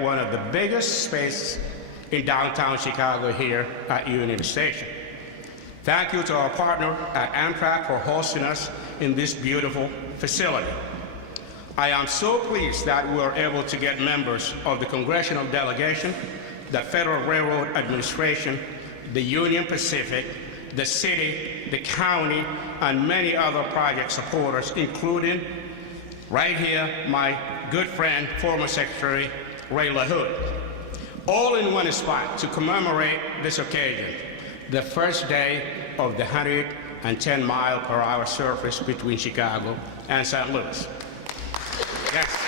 one of the biggest spaces in downtown Chicago here at Union Station. Thank you to our partner at Amtrak for hosting us in this beautiful facility. I am so pleased that we were able to get members of the congressional delegation, the Federal Railroad Administration, the Union Pacific, the city, the county, and many other project supporters, including right here, my good friend, former Secretary Ray LaHood, all in one spot to commemorate this occasion, the first day of the 110-mile-per-hour service between Chicago and St. Louis. Yes.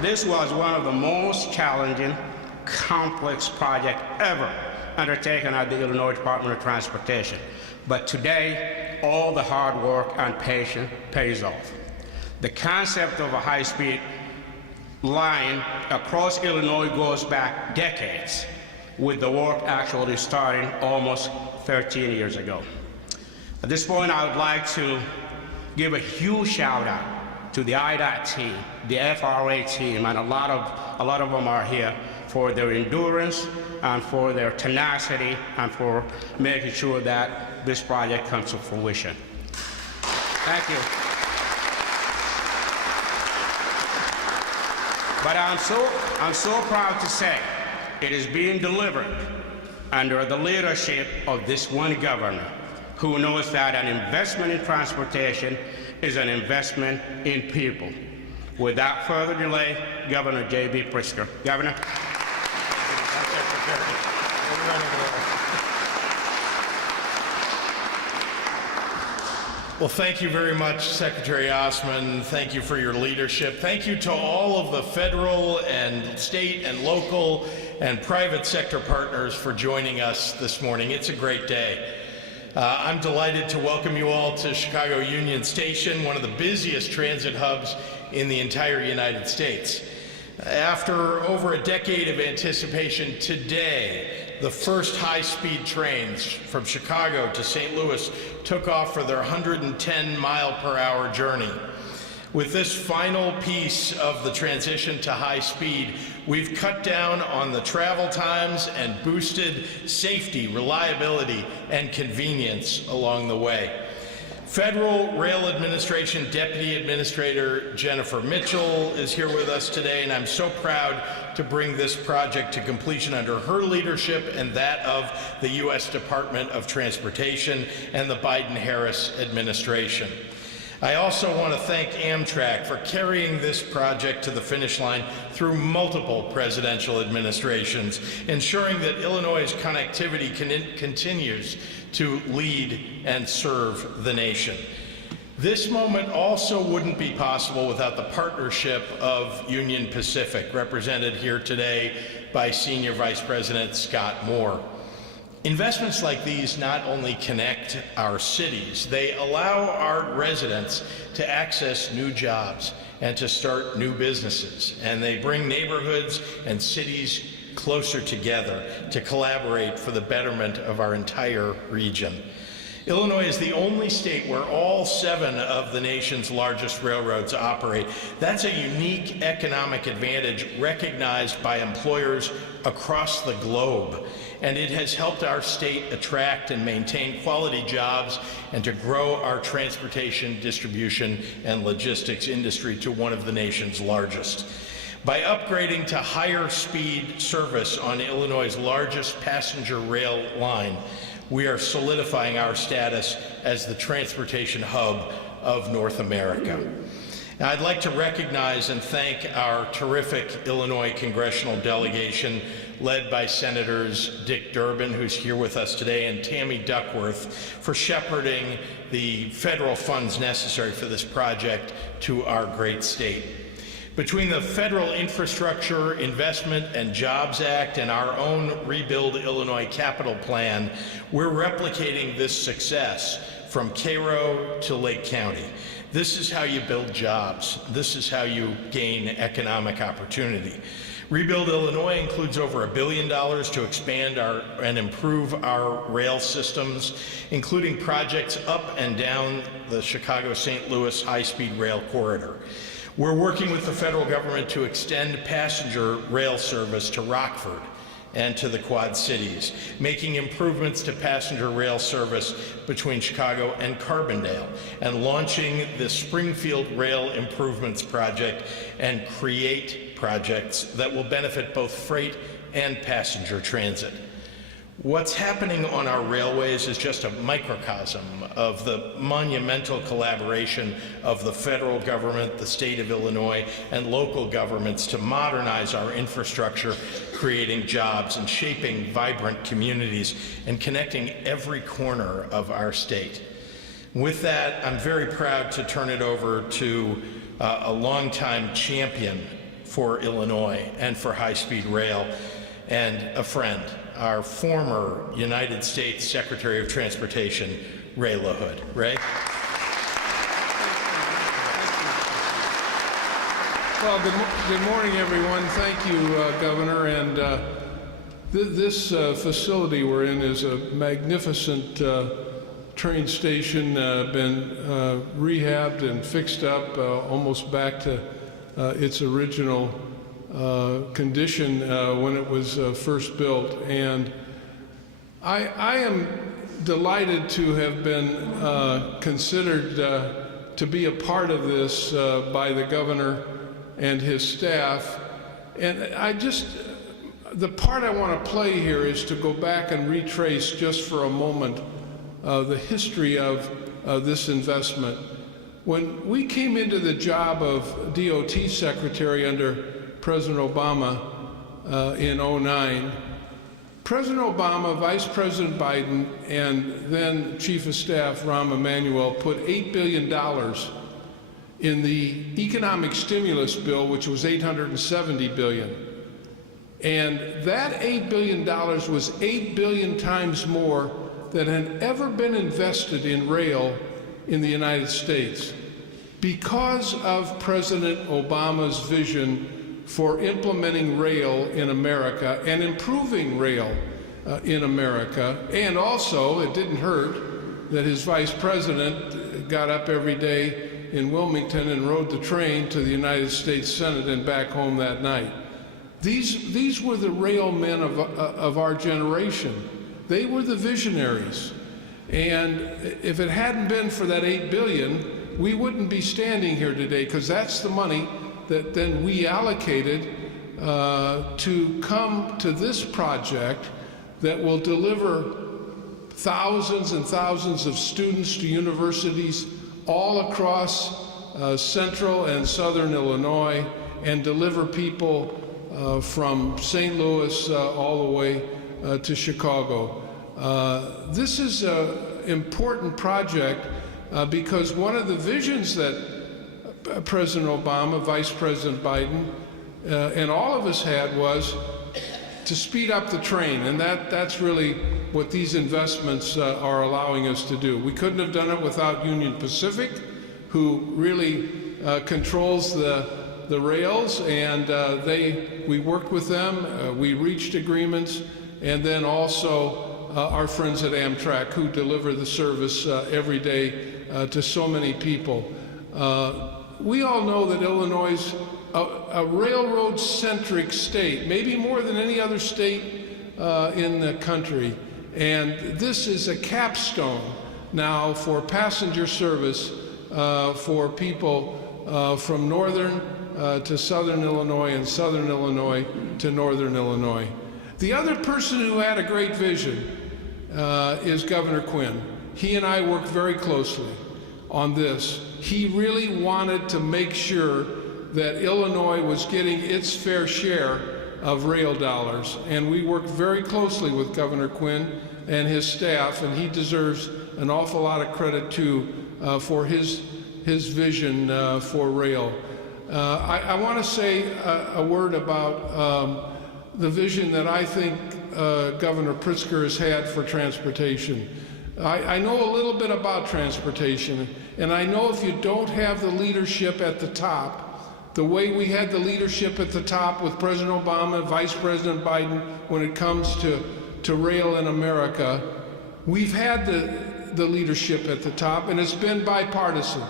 This was one of the most challenging, complex projects ever undertaken at the Illinois Department of Transportation. But today, all the hard work and patience pays off. The concept of a high-speed line across Illinois goes back decades, with the work actually starting almost 13 years ago. At this point, I would like to give a huge shout-out to the IDOT team, the FRA team, and a lot of them are here, for their endurance and for their tenacity and for making sure that this project comes to fruition. Thank you. But I'm so proud to say it is being delivered under the leadership of this one governor who knows that an investment in transportation is an investment in people. Without further delay, Governor J.B. Pritzker. Governor. Well, thank you very much, Secretary Osman. Thank you for your leadership. Thank you to all of the federal and state and local and private sector partners for joining us this morning. It's a great day. I'm delighted to welcome you all to Chicago Union Station, one of the busiest transit hubs in the entire United States. After over a decade of anticipation, today, the first high-speed trains from Chicago to St. Louis took off for their 110-mile-per-hour journey. With this final piece of the transition to high speed, we've cut down on the travel times and boosted safety, reliability, and convenience along the way. Federal Rail Administration Deputy Administrator Jennifer Mitchell is here with us today, and I'm so proud to bring this project to completion under her leadership and that of the U.S. Department of Transportation and the Biden-Harris administration. I also want to thank Amtrak for carrying this project to the finish line through multiple presidential administrations, ensuring that Illinois' connectivity continues to lead and serve the nation. This moment also wouldn't be possible without the partnership of Union Pacific, represented here today by Senior Vice President Scott Moore. Investments like these not only connect our cities, they allow our residents to access new jobs and to start new businesses, and they bring neighborhoods and cities closer together to collaborate for the betterment of our entire region. Illinois is the only state where all 7 of the nation's largest railroads operate. That's a unique economic advantage recognized by employers across the globe, and it has helped our state attract and maintain quality jobs and to grow our transportation, distribution, and logistics industry to one of the nation's largest. By upgrading to higher speed service on Illinois' largest passenger rail line, we are solidifying our status as the transportation hub of North America. Now, I'd like to recognize and thank our terrific Illinois congressional delegation led by Senators Dick Durbin, who's here with us today, and Tammy Duckworth for shepherding the federal funds necessary for this project to our great state. Between the Federal Infrastructure Investment and Jobs Act and our own Rebuild Illinois Capital Plan, we're replicating this success from Cairo to Lake County. This is how you build jobs. This is how you gain economic opportunity. Rebuild Illinois includes over $1 billion to expand and improve our rail systems, including projects up and down the Chicago-St. Louis high-speed rail corridor. We're working with the federal government to extend passenger rail service to Rockford and to the Quad Cities, making improvements to passenger rail service between Chicago and Carbondale, and launching the Springfield Rail Improvements Project and CREATE projects that will benefit both freight and passenger transit. What's happening on our railways is just a microcosm of the monumental collaboration of the federal government, the state of Illinois, and local governments to modernize our infrastructure, creating jobs and shaping vibrant communities and connecting every corner of our state. With that, I'm very proud to turn it over to a longtime champion for Illinois and for high-speed rail, and a friend, our former United States Secretary of Transportation, Ray LaHood. Ray? Well, good morning, everyone. Thank you, Governor. And this facility we're in is a magnificent train station, been rehabbed and fixed up almost back to its original condition when it was first built. And I am delighted to have been considered to be a part of this by the governor and his staff. And the part I want to play here is to go back and retrace just for a moment the history of this investment. When we came into the job of DOT Secretary under President Obama in '09, President Obama, Vice President Biden, and then Chief of Staff Rahm Emanuel put $8 billion in the economic stimulus bill, which was $870 billion. And that $8 billion was 8 billion times more than had ever been invested in rail in the United States, because of President Obama's vision for implementing rail in America and improving rail in America. And also, it didn't hurt that his vice president got up every day in Wilmington and rode the train to the United States Senate and back home that night. These were the rail men of our generation. They were the visionaries. And if it hadn't been for that $8 billion, we wouldn't be standing here today, because that's the money that then we allocated to come to this project that will deliver thousands and thousands of students to universities all across central and southern Illinois, and deliver people from St. Louis all the way to Chicago. This is an important project because one of the visions that President Obama, Vice President Biden, and all of us had was to speed up the train, and that's really what these investments are allowing us to do. We couldn't have done it without Union Pacific, who really controls the rails, and we worked with them, we reached agreements, and then also our friends at Amtrak, who deliver the service every day to so many people. We all know that Illinois is a railroad-centric state, maybe more than any other state in the country. And this is a capstone now for passenger service for people from northern to southern Illinois and southern Illinois to northern Illinois. The other person who had a great vision is Governor Quinn. He and I worked very closely on this. He really wanted to make sure that Illinois was getting its fair share of rail dollars, and we worked very closely with Governor Quinn and his staff, and he deserves an awful lot of credit too for his vision for rail. I want to say a word about the vision that I think Governor Pritzker has had for transportation. I know a little bit about transportation, and I know if you don't have the leadership at the top the way we had the leadership at the top with President Obama, Vice President Biden, when it comes to rail in America, we've had the leadership at the top, and it's been bipartisan.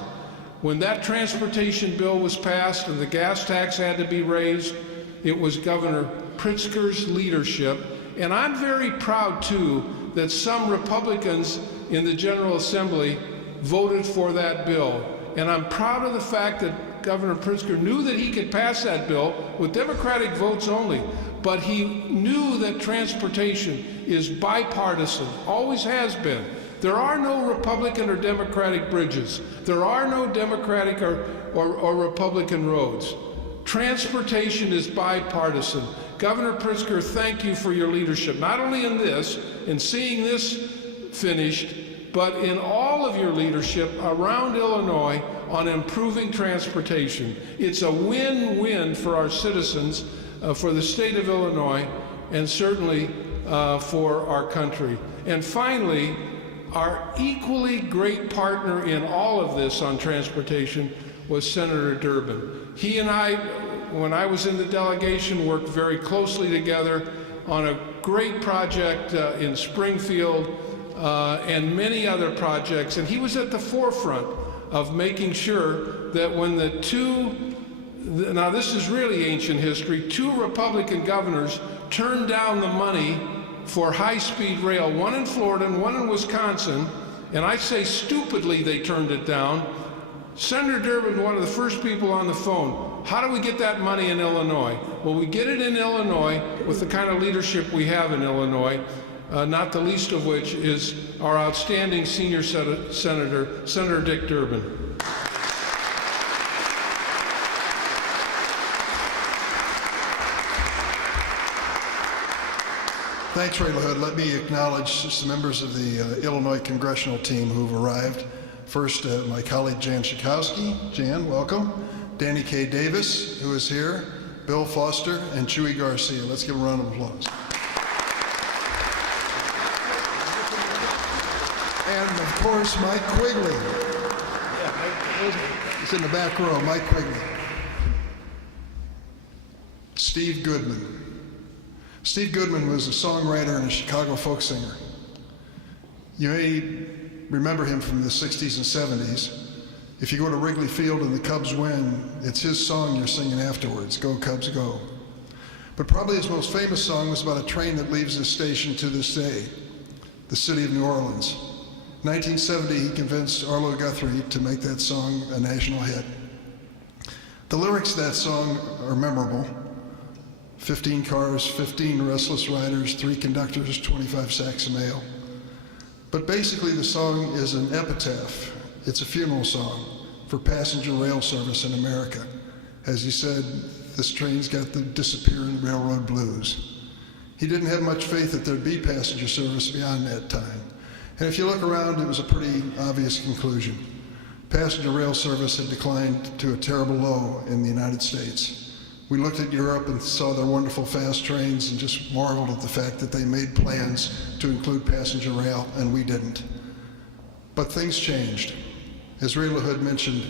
When that transportation bill was passed and the gas tax had to be raised, it was Governor Pritzker's leadership. And I'm very proud, too, that some Republicans in the General Assembly voted for that bill. And I'm proud of the fact that Governor Pritzker knew that he could pass that bill with Democratic votes only, but he knew that transportation is bipartisan, always has been. There are no Republican or Democratic bridges. There are no Democratic or Republican roads. Transportation is bipartisan. Governor Pritzker, thank you for your leadership, not only in this, in seeing this finished, but in all of your leadership around Illinois on improving transportation. It's a win-win for our citizens, for the state of Illinois, and certainly for our country. And finally, our equally great partner in all of this on transportation was Senator Durbin. He and I, when I was in the delegation, worked very closely together on a great project in Springfield and many other projects. And he was at the forefront of making sure that when now this is really ancient history, two Republican governors turned down the money for high-speed rail, one in Florida and one in Wisconsin, and I say stupidly they turned it down. Senator Durbin, one of the first people on the phone, how do we get that money in Illinois? Well, we get it in Illinois with the kind of leadership we have in Illinois, not the least of which is our outstanding senior senator, Senator Dick Durbin. Thanks, Ray LaHood. Let me acknowledge some members of the Illinois congressional team who've arrived. First, my colleague Jan Schakowsky. Jan, welcome. Danny K. Davis, who is here, Bill Foster, and Chuy Garcia. Let's give a round of applause. And of course, Mike Quigley. He's in the back row, Mike Quigley. Steve Goodman. Steve Goodman was a songwriter and a Chicago folk singer. You may remember him from the 60s and 70s. If you go to Wrigley Field and the Cubs win, it's his song you're singing afterwards, Go Cubs Go. But probably his most famous song was about a train that leaves this station to this day, the city of New Orleans. In 1970, he convinced Arlo Guthrie to make that song a national hit. The lyrics of that song are memorable. 15 cars, 15 restless riders, 3 conductors, 25 sacks of mail. But basically the song is an epitaph. It's a funeral song for passenger rail service in America. As he said, this train's got the disappearing railroad blues. He didn't have much faith that there'd be passenger service beyond that time. And if you look around, it was a pretty obvious conclusion. Passenger rail service had declined to a terrible low in the United States. We looked at Europe and saw their wonderful fast trains and just marveled at the fact that they made plans to include passenger rail, and we didn't. But things changed. As Ray LaHood mentioned,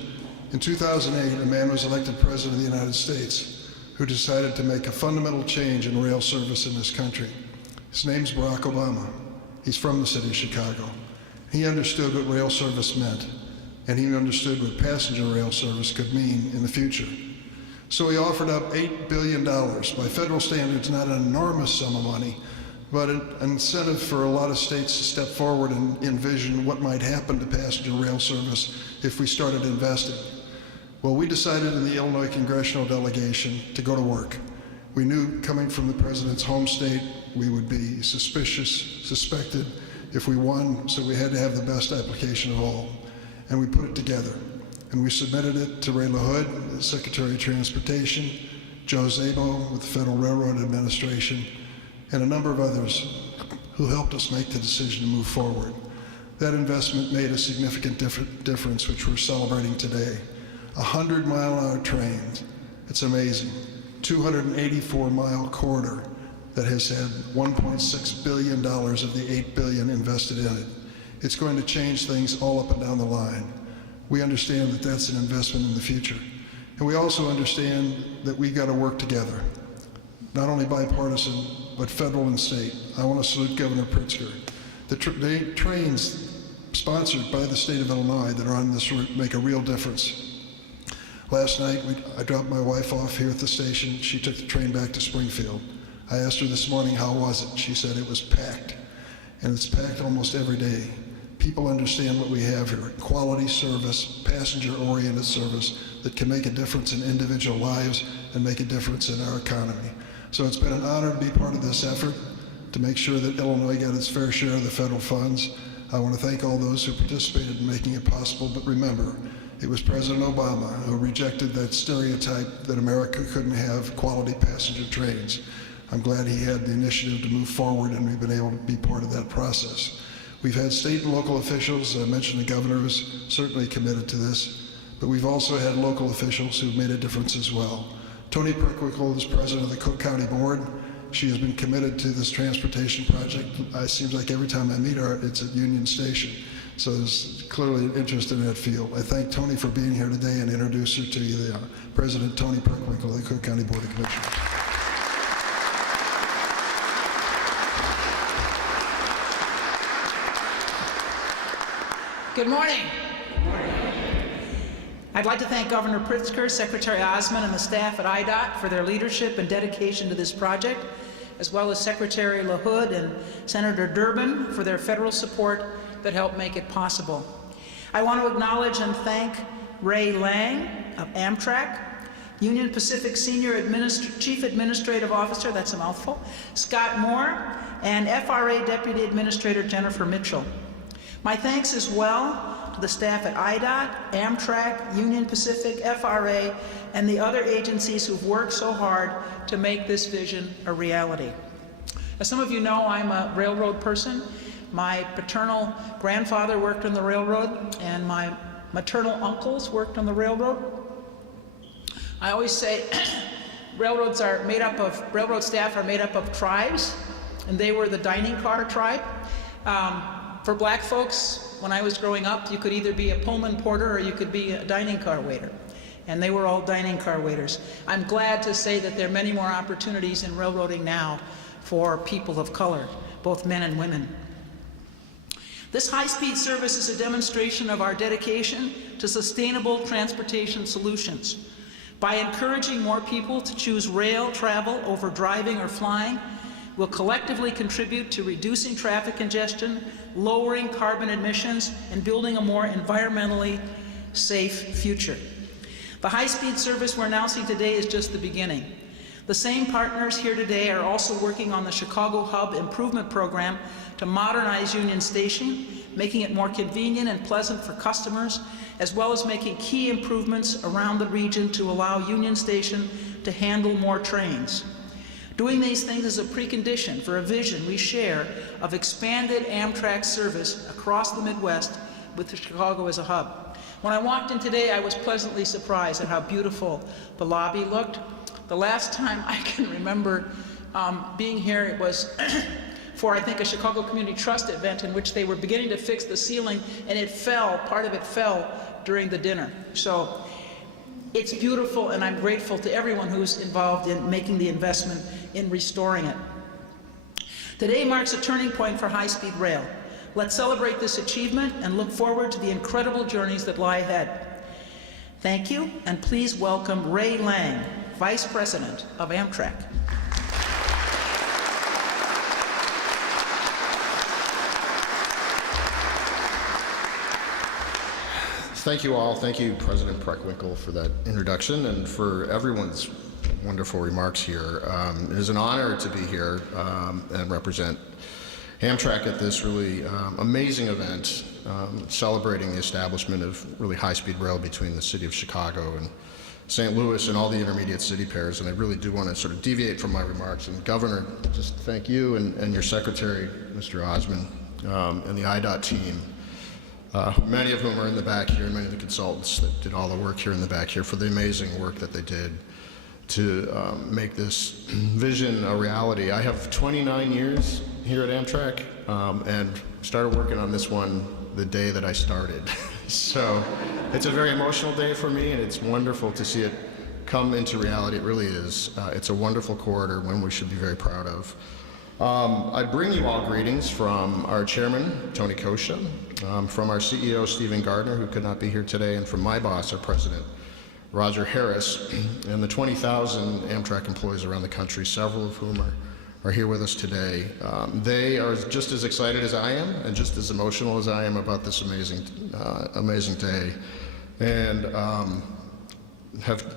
in 2008, a man was elected president of the United States who decided to make a fundamental change in rail service in this country. His name's Barack Obama. He's from the city of Chicago. He understood what rail service meant, and he understood what passenger rail service could mean in the future. So he offered up $8 billion, by federal standards not an enormous sum of money, but an incentive for a lot of states to step forward and envision what might happen to passenger rail service if we started investing. Well, we decided in the Illinois congressional delegation to go to work. We knew coming from the president's home state, we would be suspected if we won, so we had to have the best application of all. And we put it together. And we submitted it to Ray LaHood, the Secretary of Transportation, Joe Szabo with the Federal Railroad Administration, and a number of others who helped us make the decision to move forward. That investment made a significant difference, which we're celebrating today. 100-mile-an-hour trains, it's amazing. 284-mile corridor that has had $1.6 billion of the $8 billion invested in it. It's going to change things all up and down the line. We understand that that's an investment in the future. And we also understand that we've got to work together, not only bipartisan, but federal and state. I want to salute Governor Pritzker. The trains sponsored by the state of Illinois that are on this route make a real difference. Last night, I dropped my wife off here at the station. She took the train back to Springfield. I asked her this morning, how was it? She said it was packed, and it's packed almost every day. People understand what we have here, quality service, passenger-oriented service that can make a difference in individual lives and make a difference in our economy. So it's been an honor to be part of this effort to make sure that Illinois got its fair share of the federal funds. I want to thank all those who participated in making it possible, but remember, it was President Obama who rejected that stereotype that America couldn't have quality passenger trains. I'm glad he had the initiative to move forward, and we've been able to be part of that process. We've had state and local officials. I mentioned the governor was certainly committed to this, but we've also had local officials who've made a difference as well. Toni Preckwinkle is president of the Cook County Board. She has been committed to this transportation project. It seems like every time I meet her, it's at Union Station. So there's clearly an interest in that field. I thank Toni for being here today and introduce her to you, the President Toni Preckwinkle of the Cook County Board of Commissioners. Good morning. I'd like to thank Governor Pritzker, Secretary Osmond, and the staff at IDOT for their leadership and dedication to this project, as well as Secretary LaHood and Senator Durbin for their federal support that helped make it possible. I want to acknowledge and thank Ray Lang of Amtrak, Union Pacific Senior Chief Administrative Officer, that's a mouthful, Scott Moore, and FRA Deputy Administrator Jennifer Mitchell. My thanks as well to the staff at IDOT, Amtrak, Union Pacific, FRA, and the other agencies who've worked so hard to make this vision a reality. As some of you know, I'm a railroad person. My paternal grandfather worked on the railroad, and my maternal uncles worked on the railroad. I always say railroad staff are made up of tribes, and they were the dining car tribe. For black folks, when I was growing up, you could either be a Pullman porter or you could be a dining car waiter. And they were all dining car waiters. I'm glad to say that there are many more opportunities in railroading now for people of color, both men and women. This high-speed service is a demonstration of our dedication to sustainable transportation solutions. By encouraging more people to choose rail travel over driving or flying, we'll collectively contribute to reducing traffic congestion, lowering carbon emissions, and building a more environmentally safe future. The high-speed service we're announcing today is just the beginning. The same partners here today are also working on the Chicago Hub Improvement Program to modernize Union Station, making it more convenient and pleasant for customers, as well as making key improvements around the region to allow Union Station to handle more trains. Doing these things is a precondition for a vision we share of expanded Amtrak service across the Midwest with Chicago as a hub. When I walked in today, I was pleasantly surprised at how beautiful the lobby looked. The last time I can remember being here, it was for, I think, a Chicago Community Trust event in which they were beginning to fix the ceiling, and it fell, part of it fell during the dinner. So it's beautiful, and I'm grateful to everyone who's involved in making the investment in restoring it. Today marks a turning point for high-speed rail. Let's celebrate this achievement and look forward to the incredible journeys that lie ahead. Thank you, and please welcome Ray Lang, Vice President of Amtrak. Thank you all. Thank you, President Preckwinkle, for that introduction and for everyone's wonderful remarks here. It is an honor to be here and represent Amtrak at this really amazing event celebrating the establishment of really high-speed rail between the city of Chicago and St. Louis and all the intermediate city pairs. And I really do want to sort of deviate from my remarks. And Governor, just thank you and your Secretary, Mr. Osmond, and the IDOT team, many of whom are in the back here, many of the consultants that did all the work here in the back here, for the amazing work that they did to make this vision a reality. I have 29 years here at Amtrak and started working on this one the day that I started. So It's a very emotional day for me, and it's wonderful to see it come into reality. It really is. It's a wonderful corridor, one we should be very proud of. I bring you all greetings from our chairman, Tony Kosha, from our CEO, Stephen Gardner, who could not be here today, and from my boss, our president, Roger Harris, and the 20,000 Amtrak employees around the country, several of whom are here with us today. They are just as excited as I am and just as emotional as I am about this amazing day, and have,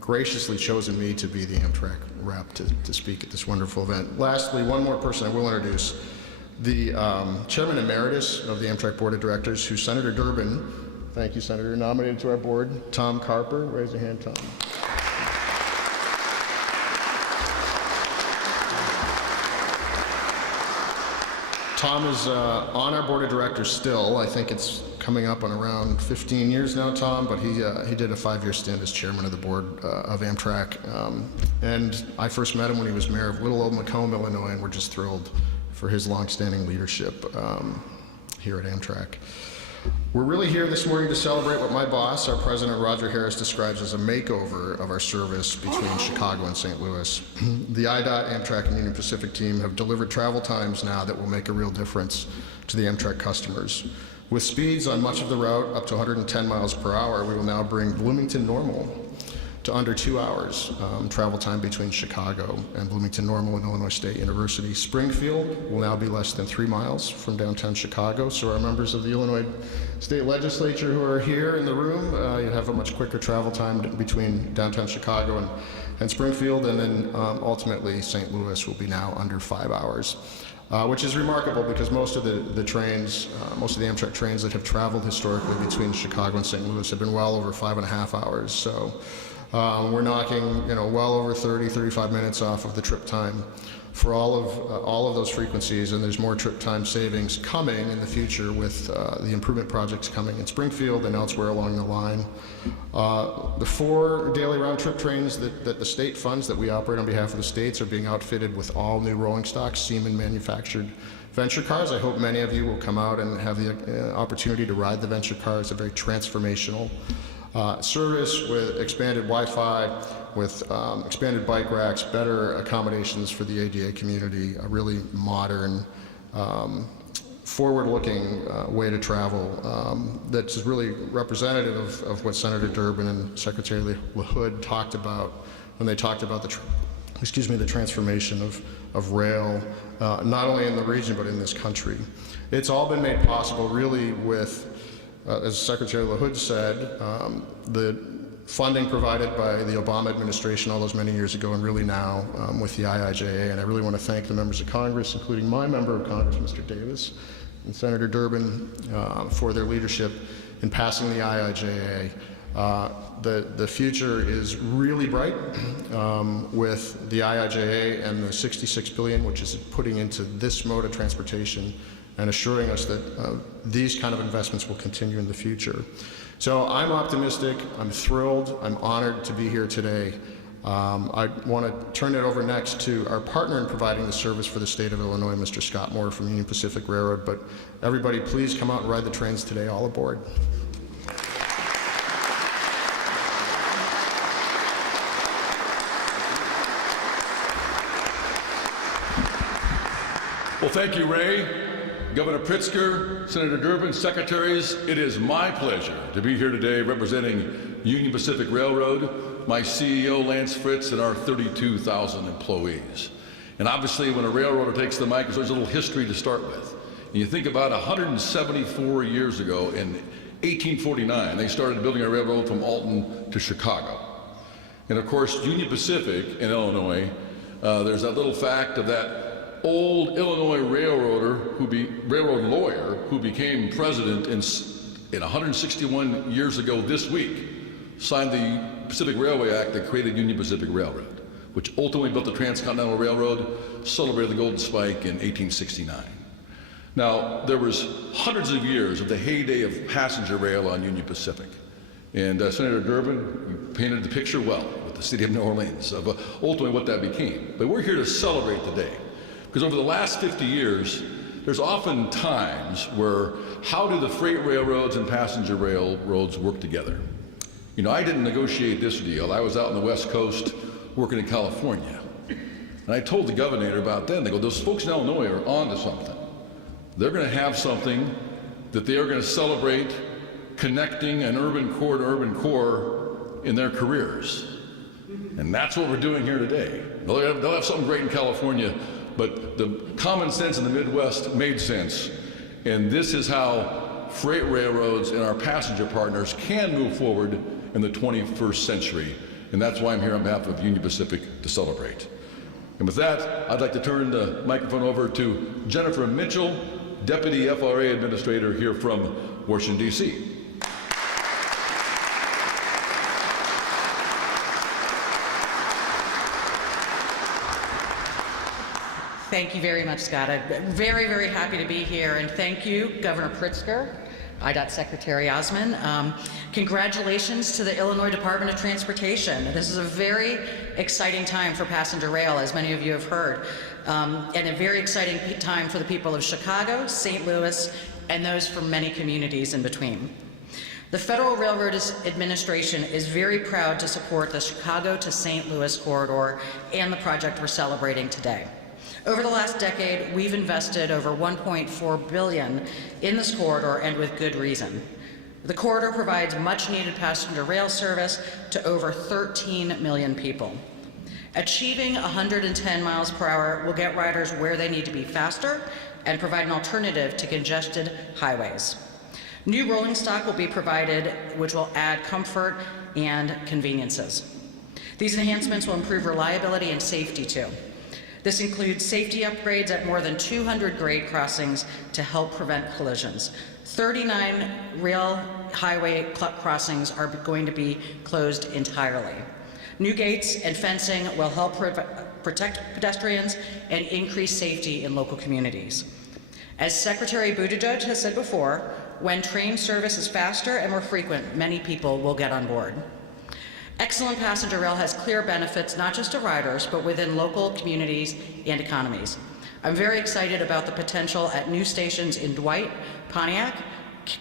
graciously chosen me to be the Amtrak rep to speak at this wonderful event. Lastly, one more person I will introduce, the Chairman Emeritus of the Amtrak Board of Directors, who's Senator Durbin. Thank you, Senator. Nominated to our board, Tom Carper. Raise your hand, Tom. Tom is on our board of directors still. I think it's coming up on around 15 years now, Tom, but he did a 5-year stint as chairman of the board of Amtrak. And I first met him when he was mayor of little old Macomb, Illinois, and we're just thrilled for his longstanding leadership here at Amtrak. We're really here this morning to celebrate what my boss, our president, Roger Harris, describes as a makeover of our service between Chicago and St. Louis. The IDOT, Amtrak, and Union Pacific team have delivered travel times now that will make a real difference to the Amtrak customers. With speeds on much of the route up to 110 miles per hour, we will now bring Bloomington Normal to under 2 hours travel time between Chicago and Bloomington Normal and Illinois State University. Springfield will now be less than 3 miles from downtown Chicago, so our members of the Illinois State Legislature who are here in the room, you have a much quicker travel time between downtown Chicago and Springfield, and then ultimately St. Louis will be now under 5 hours. Which is remarkable because most of the trains, most of the Amtrak trains that have traveled historically between Chicago and St. Louis have been well over 5.5 hours. So we're knocking, well over 35 minutes off of the trip time for all of those frequencies, and there's more trip time savings coming in the future with the improvement projects coming in Springfield and elsewhere along the line. The 4 daily round-trip trains that the state funds that we operate on behalf of the states are being outfitted with all new rolling stock Siemens manufactured venture cars. I hope many of you will come out and have the opportunity to ride the venture car. It's a very transformational service with expanded Wi-Fi, with expanded bike racks, better accommodations for the ADA community, a really modern, forward-looking way to travel that's really representative of what Senator Durbin and Secretary LaHood talked about when they talked about the transformation of rail, not only in the region but in this country. It's all been made possible really with, as Secretary LaHood said, the funding provided by the Obama administration all those many years ago, and really now with the IIJA. And I really want to thank the members of Congress, including my member of Congress, Mr. Davis, and Senator Durbin, for their leadership in passing the IIJA. The future is really bright with the IIJA and the $66 billion, which is putting into this mode of transportation and assuring us that these kind of investments will continue in the future. So I'm optimistic, I'm thrilled, I'm honored to be here today. I want to turn it over next to our partner in providing the service for the state of Illinois, Mr. Scott Moore from Union Pacific Railroad. But everybody, please come out and ride the trains today, all aboard. Well, thank you, Ray. Governor Pritzker, Senator Durbin, secretaries, it is my pleasure to be here today representing Union Pacific Railroad, my CEO, Lance Fritz, and our 32,000 employees. And obviously, when a railroader takes the mic, there's a little history to start with. And you think about 174 years ago, in 1849, they started building a railroad from Alton to Chicago. And of course, Union Pacific in Illinois, there's that little fact of that old Illinois railroad lawyer who became president in 161 years ago this week, signed the Pacific Railway Act that created Union Pacific Railroad, which ultimately built the Transcontinental Railroad, celebrated the Golden Spike in 1869. Now, there was hundreds of years of the heyday of passenger rail on Union Pacific. And Senator Durbin, you painted the picture well with the city of New Orleans of ultimately what that became. But we're here to celebrate the day. Because over the last 50 years, there's often times where how do the freight railroads and passenger railroads work together? You know, I didn't negotiate this deal. I was out on the West Coast working in California. And I told the governor about then, they go, those folks in Illinois are on to something. They're going to have something that they are going to celebrate connecting an urban core to urban core in their careers. And that's what we're doing here today. They'll have something great in California, but the common sense in the Midwest made sense. And this is how freight railroads and our passenger partners can move forward in the 21st century. And that's why I'm here on behalf of Union Pacific to celebrate. And with that, I'd like to turn the microphone over to Jennifer Mitchell, Deputy FRA Administrator here from Washington, D.C. Thank you very much, Scott. I'm very, very happy to be here, and thank you, Governor Pritzker, IDOT Secretary Osman. Congratulations to the Illinois Department of Transportation. This is a very exciting time for passenger rail, as many of you have heard, and a very exciting time for the people of Chicago, St. Louis, and those from many communities in between. The Federal Railroad Administration is very proud to support the Chicago to St. Louis corridor and the project we're celebrating today. Over the last decade, we've invested over $1.4 billion in this corridor, and with good reason. The corridor provides much-needed passenger rail service to over 13 million people. Achieving 110 miles per hour will get riders where they need to be faster and provide an alternative to congested highways. New rolling stock will be provided, which will add comfort and conveniences. These enhancements will improve reliability and safety too. This includes safety upgrades at more than 200 grade crossings to help prevent collisions. 39 rail highway crossings are going to be closed entirely. New gates and fencing will help protect pedestrians and increase safety in local communities. As Secretary Buttigieg has said before, when train service is faster and more frequent, many people will get on board. Excellent passenger rail has clear benefits not just to riders, but within local communities and economies. I'm very excited about the potential at new stations in Dwight, Pontiac,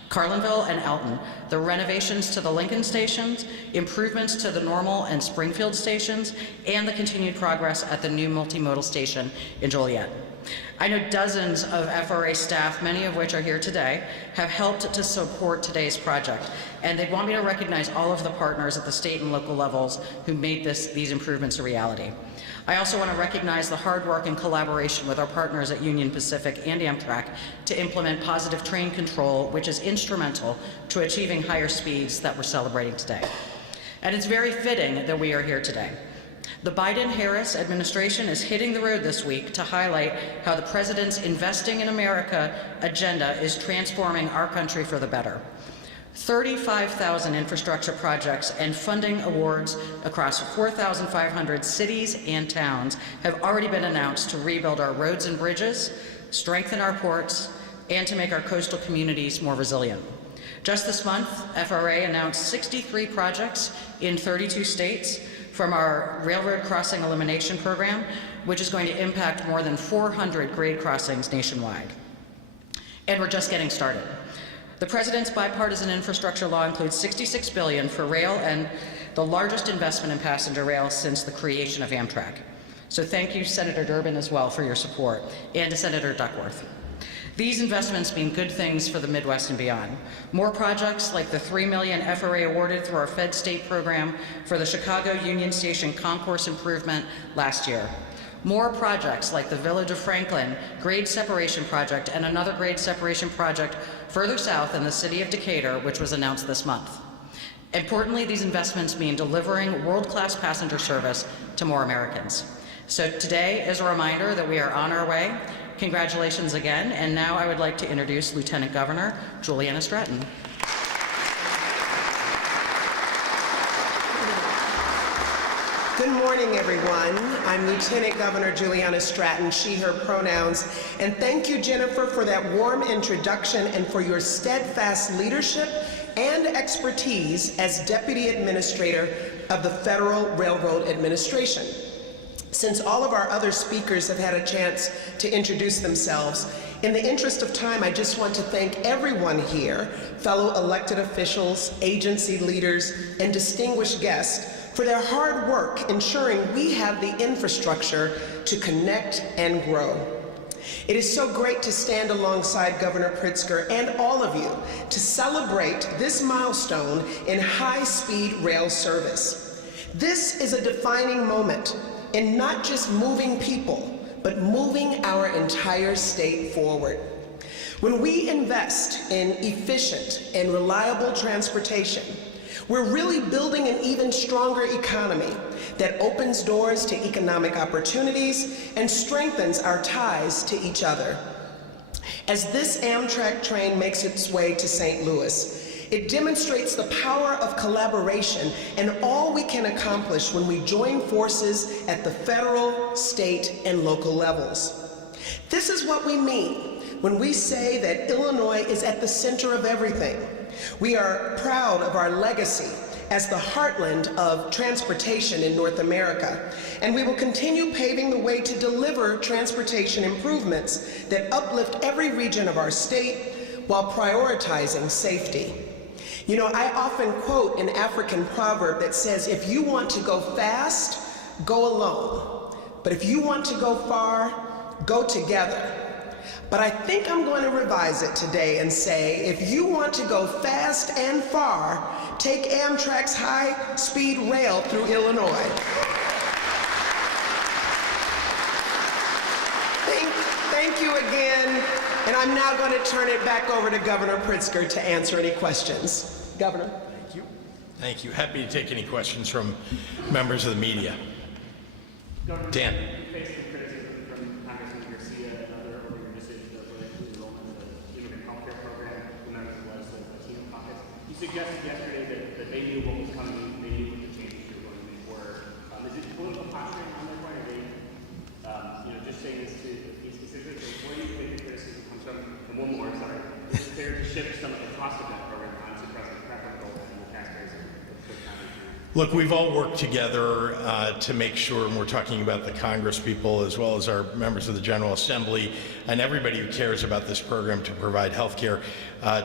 Carlinville, and Elton, the renovations to the Lincoln stations, improvements to the Normal and Springfield stations, and the continued progress at the new multimodal station in Joliet. I know dozens of FRA staff, many of which are here today, have helped to support today's project, and they want me to recognize all of the partners at the state and local levels who made these improvements a reality. I also want to recognize the hard work and collaboration with our partners at Union Pacific and Amtrak to implement positive train control, which is instrumental to achieving higher speeds that we're celebrating today. And it's very fitting that we are here today. The Biden-Harris administration is hitting the road this week to highlight how the president's Investing in America agenda is transforming our country for the better. 35,000 infrastructure projects and funding awards across 4,500 cities and towns have already been announced to rebuild our roads and bridges, strengthen our ports, and to make our coastal communities more resilient. Just this month, FRA announced 63 projects in 32 states from our Railroad Crossing Elimination Program, which is going to impact more than 400 grade crossings nationwide. And we're just getting started. The President's bipartisan infrastructure law includes $66 billion for rail and the largest investment in passenger rail since the creation of Amtrak. So thank you, Senator Durbin, as well, for your support, and to Senator Duckworth. These investments mean good things for the Midwest and beyond. More projects like the $3 million FRA awarded through our Fed State program for the Chicago Union Station concourse improvement last year. More projects like the Village of Franklin grade separation project and another grade separation project further south in the city of Decatur, which was announced this month. Importantly, these investments mean delivering world-class passenger service to more Americans. So today is a reminder that we are on our way. Congratulations again, and now I would like to introduce Lieutenant Governor Juliana Stratton. Good morning, everyone. I'm Lieutenant Governor Juliana Stratton, she, her pronouns, and thank you, Jennifer, for that warm introduction and for your steadfast leadership and expertise as Deputy Administrator of the Federal Railroad Administration. Since all of our other speakers have had a chance to introduce themselves, in the interest of time, I just want to thank everyone here, fellow elected officials, agency leaders, and distinguished guests, for their hard work ensuring we have the infrastructure to connect and grow. It is so great to stand alongside Governor Pritzker and all of you to celebrate this milestone in high-speed rail service. This is a defining moment in not just moving people, but moving our entire state forward. When we invest in efficient and reliable transportation, we're really building an even stronger economy that opens doors to economic opportunities and strengthens our ties to each other. As this Amtrak train makes its way to St. Louis, it demonstrates the power of collaboration and all we can accomplish when we join forces at the federal, state, and local levels. This is what we mean when we say that Illinois is at the center of everything. We are proud of our legacy as the heartland of transportation in North America, and we will continue paving the way to deliver transportation improvements that uplift every region of our state while prioritizing safety. You know, I often quote an African proverb that says, if you want to go fast, go alone. But if you want to go far, go together. But I think I'm going to revise it today and say, if you want to go fast and far, take Amtrak's high-speed rail through Illinois. Thank you again, and I'm now going to turn it back over to Governor Pritzker to answer any questions. Governor. Thank you. Thank you. Happy to take any questions from members of the media. Governor, Dan. Facing criticism from Congressman Garcia and other over your decision to relate to enrollment in the immigrant health care program, the members of the legislative Latino caucus. You suggested yesterday that they knew what was coming, they knew what the changes you were going to make were. Is it political posturing on their part? Are they, just saying this to be specific? Or where do you think the criticism comes from? And one more, sorry. Is it fair to shift some of the cost of that program onto President Preckwinkle and the taxpayers of Cook County? Look, we've all worked together to make sure, and we're talking about the Congress people as well as our members of the General Assembly and everybody who cares about this program to provide health care,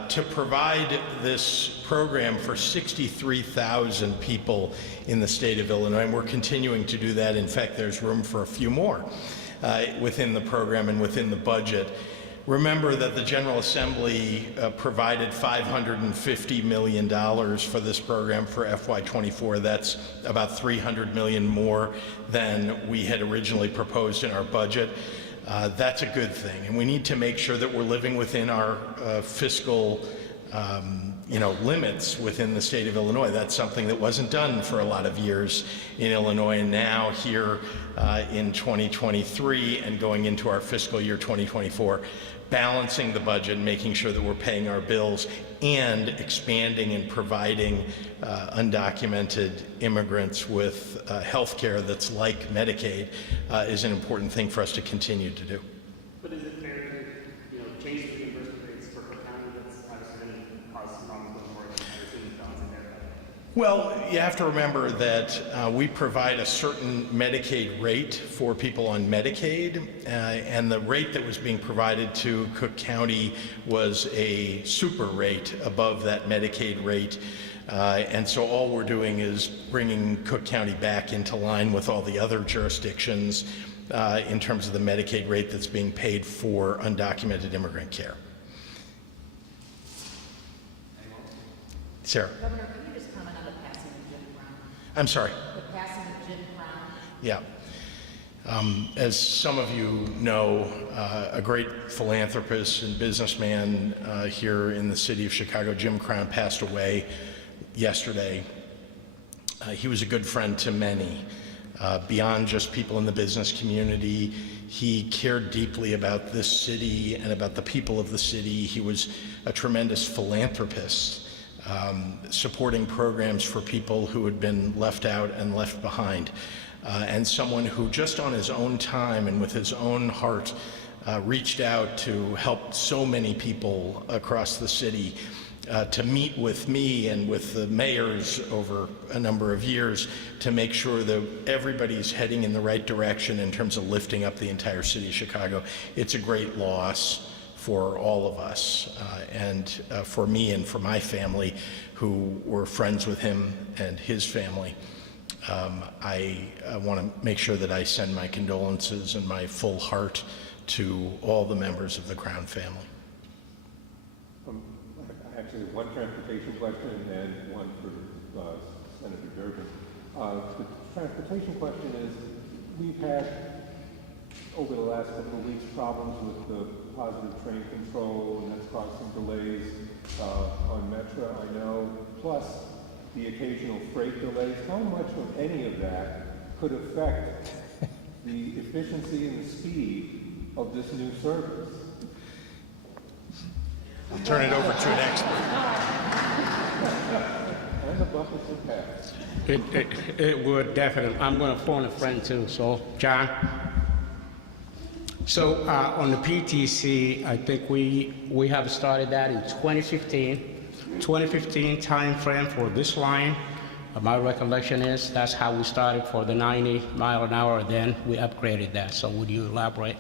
to provide this program for 63,000 people in the state of Illinois, and we're continuing to do that. In fact, there's room for a few more within the program and within the budget. Remember that the General Assembly provided $550 million for this program for FY24. That's about $300 million more than we had originally proposed in our budget. That's a good thing, and we need to make sure that we're living within our fiscal limits within the state of Illinois. That's something that wasn't done for a lot of years in Illinois, and now here in 2023 and going into our fiscal year 2024, balancing the budget, making sure that we're paying our bills and expanding and providing undocumented immigrants with health care that's like Medicaid is an important thing for us to continue to do. But is it fair to, change the reimbursement rates for Cook County? That's obviously going to cause some problems going forward. Well, you have to remember that we provide a certain Medicaid rate for people on Medicaid, and the rate that was being provided to Cook County was a super rate above that Medicaid rate. And so all we're doing is bringing Cook County back into line with all the other jurisdictions in terms of the Medicaid rate that's being paid for undocumented immigrant care. Sarah. Governor, can you just comment on the passing of Jim Brown? I'm sorry. The passing of Jim Brown. Yeah. As some of you know, a great philanthropist and businessman here in the city of Chicago, Jim Crown, passed away yesterday. He was a good friend to many. Beyond just people in the business community, he cared deeply about this city and about the people of the city. He was a tremendous philanthropist, supporting programs for people who had been left out and left behind. And someone who just on his own time and with his own heart reached out to help so many people across the city. to meet with me and with the mayors over a number of years to make sure that everybody's heading in the right direction in terms of lifting up the entire city of Chicago. It's a great loss for all of us, and for me and for my family, who were friends with him and his family. I want to make sure that I send my condolences and my full heart to all the members of the Crown family. Actually, one transportation question and one for Senator Durbin. The transportation question is, we've had, over the last couple of weeks, problems with the positive train control, and that's caused some delays on Metro, I know, plus the occasional freight delays. How much of any of that could affect the efficiency and the speed of this new service? I'll turn it over to an expert. And the buckets would pass. It would definitely. I'm going to phone a friend too. So, John. So on the PTC, I think we have started that in 2015. 2015 time frame for this line. My recollection is that's how we started for the 90 mile an hour. Then we upgraded that. So would you elaborate?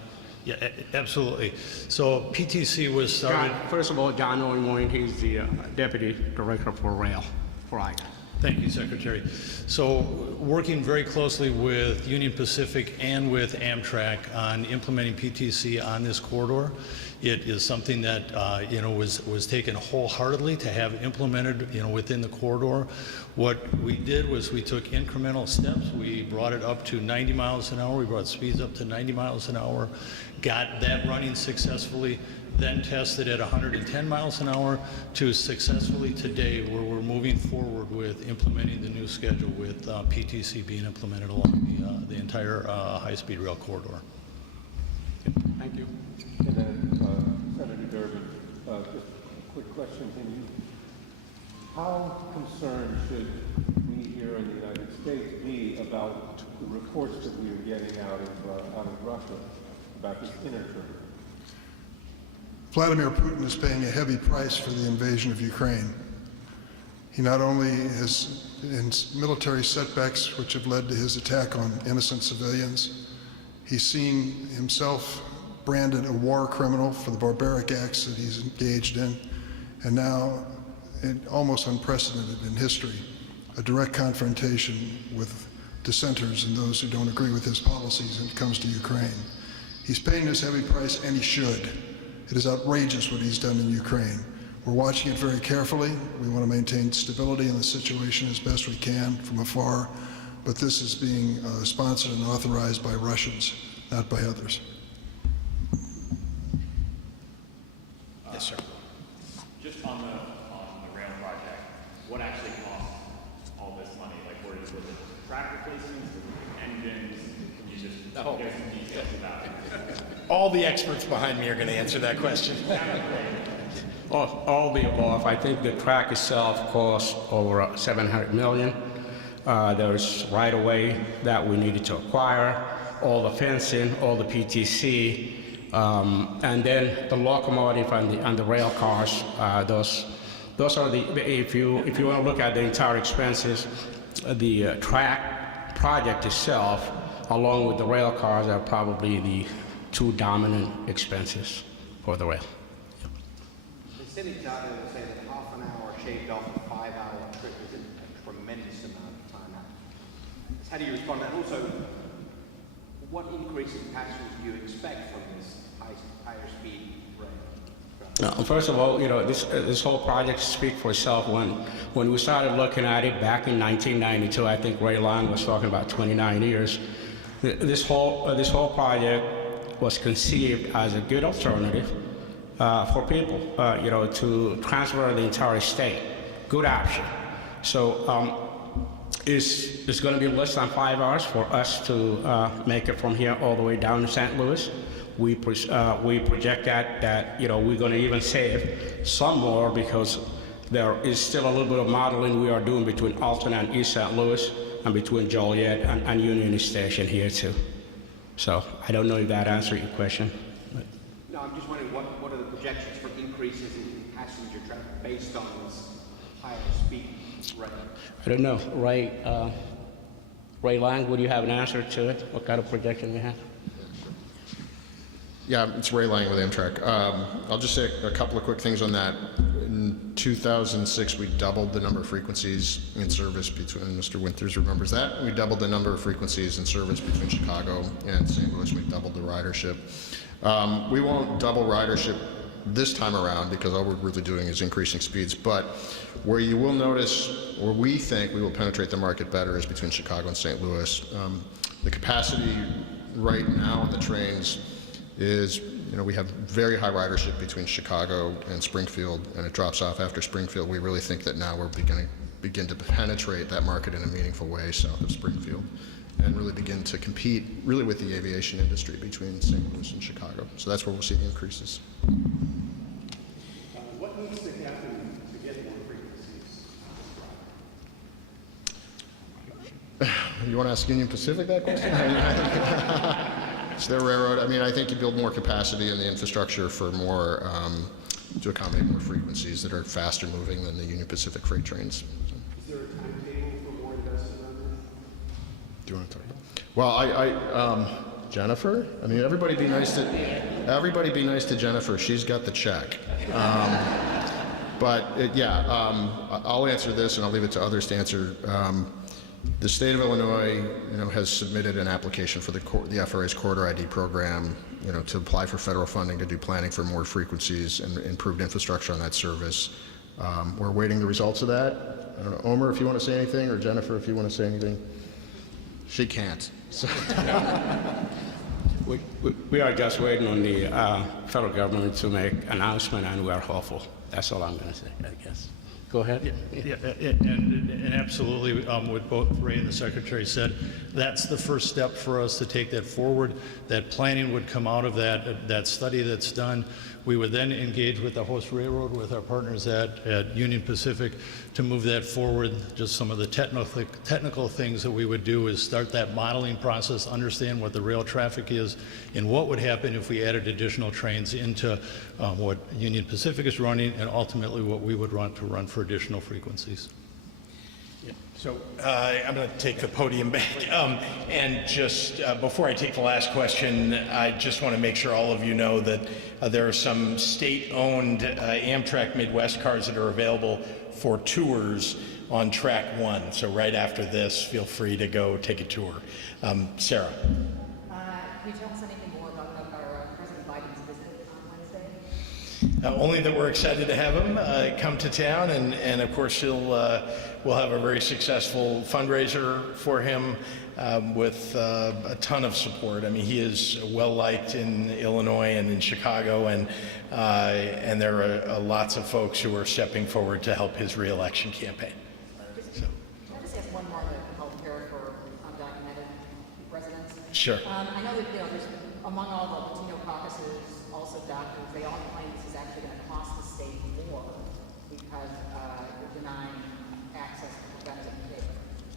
Yeah, absolutely. So PTC was started. First of all, John Oimoin, he's the Deputy Director for Rail for IDOT. Thank you, Secretary. So working very closely with Union Pacific and with Amtrak on implementing PTC on this corridor. It is something that was taken wholeheartedly to have implemented within the corridor. What we did was we took incremental steps. We brought it up to 90 miles an hour. We brought speeds up to 90 miles an hour, got that running successfully, then tested at 110 miles an hour to successfully today, where we're moving forward with implementing the new schedule with PTC being implemented along the entire high-speed rail corridor. Thank you. And then Senator Durbin, just a quick question. How concerned should we here in the United States be about the reports that we are getting out of Russia about this inner trade? Vladimir Putin is paying a heavy price for the invasion of Ukraine. He not only has military setbacks which have led to his attack on innocent civilians, he's seen himself branded a war criminal for the barbaric acts that he's engaged in, and now, almost unprecedented in history, a direct confrontation with dissenters and those who don't agree with his policies when it comes to Ukraine. He's paying this heavy price, and he should. It is outrageous what he's done in Ukraine. We're watching it very carefully. We want to maintain stability in the situation as best we can from afar, but this is being sponsored and authorized by Russians, not by others. Yes, sir. Just on the rail project, what actually cost all this money? Like, was it track replacements, engines? Can you just give some details about it? All the experts behind me are going to answer that question. All the above. I think the track itself cost over $700 million. There's right-of-way that we needed to acquire, all the fencing, all the PTC, and then the locomotive and the rail cars. Those are the. If you want to look at the entire expenses, the track project itself, along with the rail cars, are probably the two dominant expenses for the rail. The city data will say that half an hour shaved off a 5-hour trip is a tremendous amount of time out. How do you respond? And also, what increase in passengers do you expect from this higher speed rail? First of all, this whole project speaks for itself. When we started looking at it back in 1992, I think Ray Long was talking about 29 years. This whole project was conceived as a good alternative for people, to transfer the entire state. Good option. So it's going to be less than 5 hours for us to make it from here all the way down to St. Louis. We project that we're going to even save some more, because there is still a little bit of modeling we are doing between Alton and East St. Louis, and between Joliet and Union Station here too. So I don't know if that answered your question. No, I'm just wondering what are the projections for increases in passenger passenger traffic based on this higher speed rate? I don't know. Ray Lang, would you have an answer to it? What kind of projection you have? Yeah, it's Ray Lang with Amtrak. I'll just say a couple of quick things on that. In 2006, we doubled the number of frequencies in service between, Mr. Winters remembers that. We doubled the number of frequencies in service between Chicago and St. Louis. We doubled the ridership. We won't double ridership this time around because all we're really doing is increasing speeds. But where you will notice, or we think we will penetrate the market better, is between Chicago and St. Louis. The capacity right now on the trains is, we have very high ridership between Chicago and Springfield, and it drops off after Springfield. We really think that now we're begin to penetrate that market in a meaningful way south of Springfield, and really begin to compete really with the aviation industry between St. Louis and Chicago. So that's where we'll see the increases. What needs to happen to get more frequencies? You want to ask Union Pacific that question? It's their railroad. I mean, I think you build more capacity in the infrastructure for more, to accommodate more frequencies that are faster moving than the Union Pacific freight trains. Is there a timetable for more investment on that? Do you want to talk about? Well, Jennifer. I mean, everybody be nice to Jennifer. She's got the check. I'll answer this, and I'll leave it to others to answer. The state of Illinois, has submitted an application for the FRA's Corridor ID program, to apply for federal funding to do planning for more frequencies and improved infrastructure on that service. We're awaiting the results of that. I don't know, Omer, if you want to say anything, or Jennifer, if you want to say anything. She can't. So. We are just waiting on the federal government to make announcement, and we are hopeful. That's all I'm going to say, I guess. Go ahead. Yeah, and absolutely, what both Ray and the Secretary said, that's the first step for us to take that forward. That planning would come out of that study that's done. We would then engage with the host railroad, with our partners at Union Pacific, to move that forward. Just some of the technical things that we would do is start that modeling process, understand what the rail traffic is, and what would happen if we added additional trains into what Union Pacific is running, and ultimately what we would want to run for additional frequencies. So I'm going to take the podium back. And just before I take the last question, I just want to make sure all of you know that there are some state-owned Amtrak Midwest cars that are available for tours on Track 1. So right after this, feel free to go take a tour. Sarah. Can you tell us anything more about our President Biden's visit on Wednesday? Only that we're excited to have him come to town, and of course we'll have a very successful fundraiser for him with a ton of support. I mean, he is well liked in Illinois and in Chicago, and there are lots of folks who are stepping forward to help his reelection campaign. Can I just ask one more on the health care for undocumented residents? Sure. I know that there's, among all the Latino caucuses, also doctors, they all claim this is actually going to cost the state more because you're denying access to preventive care.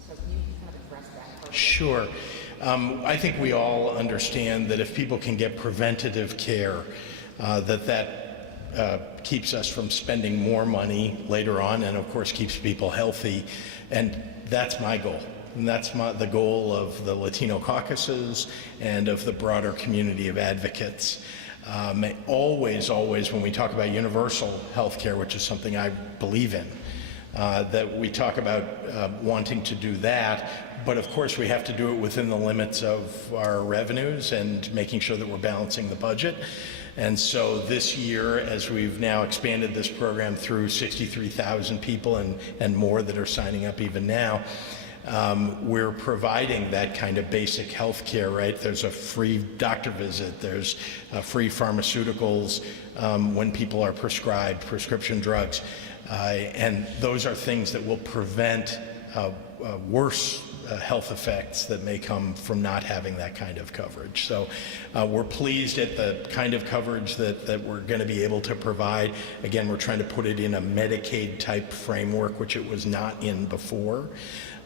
So can you kind of address that? Sure. I think we all understand that if people can get preventative care, that keeps us from spending more money later on, and of course keeps people healthy. And that's my goal. And that's the goal of the Latino caucuses and of the broader community of advocates. Always, when we talk about universal health care, which is something I believe in, that we talk about wanting to do that, but of course we have to do it within the limits of our revenues and making sure that we're balancing the budget. And so this year, as we've now expanded this program through 63,000 people and more that are signing up even now, we're providing that kind of basic health care, right? There's a free doctor visit, there's free pharmaceuticals when people are prescribed prescription drugs, and those are things that will prevent worse health effects that may come from not having that kind of coverage. So we're pleased at the kind of coverage that we're going to be able to provide. Again, we're trying to put it in a Medicaid type framework, which it was not in before.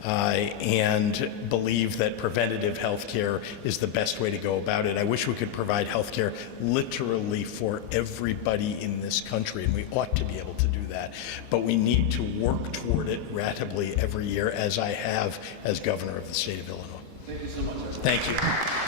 And believe that preventative health care is the best way to go about it. I wish we could provide health care literally for everybody in this country, and we ought to be able to do that. But we need to work toward it ratably every year, as I have as governor of the state of Illinois. Thank you so much. Thank you.